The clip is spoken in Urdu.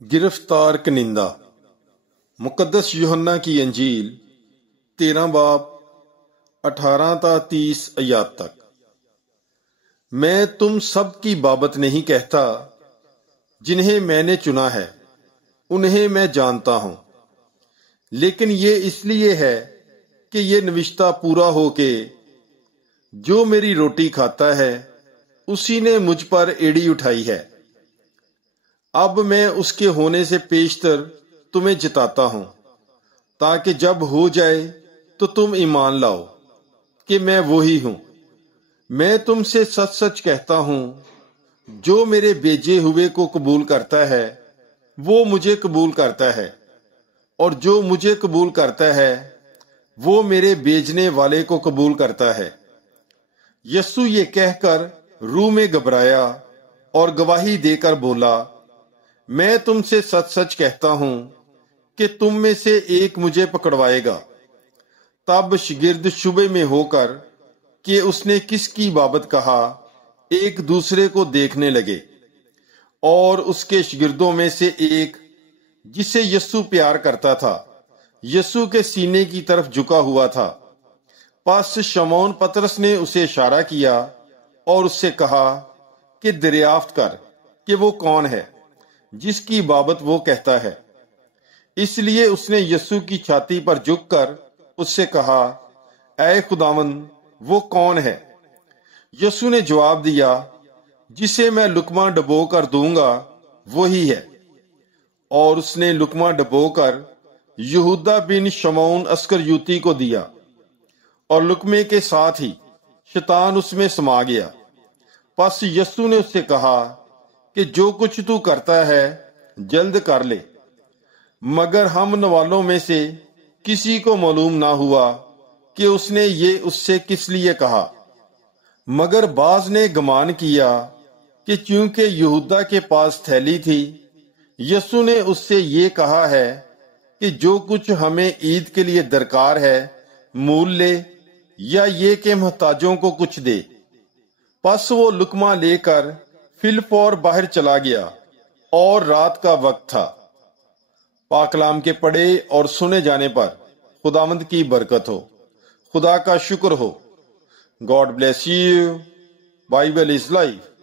گرفتار کنندہ۔ مقدس یوحنا کی انجیل 13 باب 18 تا 30 آیات تک۔ میں تم سب کی بابت نہیں کہتا، جنہیں میں نے چنا ہے انہیں میں جانتا ہوں، لیکن یہ اس لیے ہے کہ یہ نوشتہ پورا ہو کہ جو میری روٹی کھاتا ہے اسی نے مجھ پر ایڑی اٹھائی ہے۔ اب میں اس کے ہونے سے پیشتر تمہیں جتاتا ہوں، تاکہ جب ہو جائے تو تم ایمان لاؤ کہ میں وہی ہوں۔ میں تم سے سچ سچ کہتا ہوں، جو میرے بھیجے ہوئے کو قبول کرتا ہے وہ مجھے قبول کرتا ہے، اور جو مجھے قبول کرتا ہے وہ میرے بھیجنے والے کو قبول کرتا ہے۔ یسوع یہ کہہ کر روح میں گھبرایا اور گواہی دے کر بولا، میں تم سے سچ سچ کہتا ہوں کہ تم میں سے ایک مجھے پکڑوائے گا۔ تب شاگرد شبے میں ہو کر کہ اس نے کس کی بابت کہا ایک دوسرے کو دیکھنے لگے، اور اس کے شاگردوں میں سے ایک جسے یسوع پیار کرتا تھا یسوع کے سینے کی طرف جھکا ہوا تھا۔ پس شمعون پطرس نے اسے اشارہ کیا اور اس سے کہا کہ دریافت کر کہ وہ کون ہے جس کی بابت وہ کہتا ہے۔ اس لیے اس نے یسوع کی چھاتی پر جھک کر اس سے کہا، اے خداوند، وہ کون ہے؟ یسوع نے جواب دیا، جسے میں لقمہ ڈبو کر دوں گا وہی ہے۔ اور اس نے لقمہ ڈبو کر یہودا بن شمعون اسکریوتی کو دیا، اور لقمے کے ساتھ ہی شیطان اس میں سما گیا۔ پس یسوع نے اس سے کہا کہ جو کچھ تو کرتا ہے جلد کر لے۔ مگر ہم نوالوں میں سے کسی کو معلوم نہ ہوا کہ اس نے یہ اس سے کس لیے کہا، مگر بعض نے گمان کیا کہ چونکہ یہودا کے پاس تھیلی تھی، یسوع نے اس سے یہ کہا ہے کہ جو کچھ ہمیں عید کے لیے درکار ہے مول لے، یا یہ کہ محتاجوں کو کچھ دے۔ پس وہ لقمہ لے کر فی الفور باہر چلا گیا، اور رات کا وقت تھا۔ پاک کلام کے پڑھے اور سنے جانے پر خداوند کی برکت ہو۔ خدا کا شکر ہو۔ God bless you. Bible is life.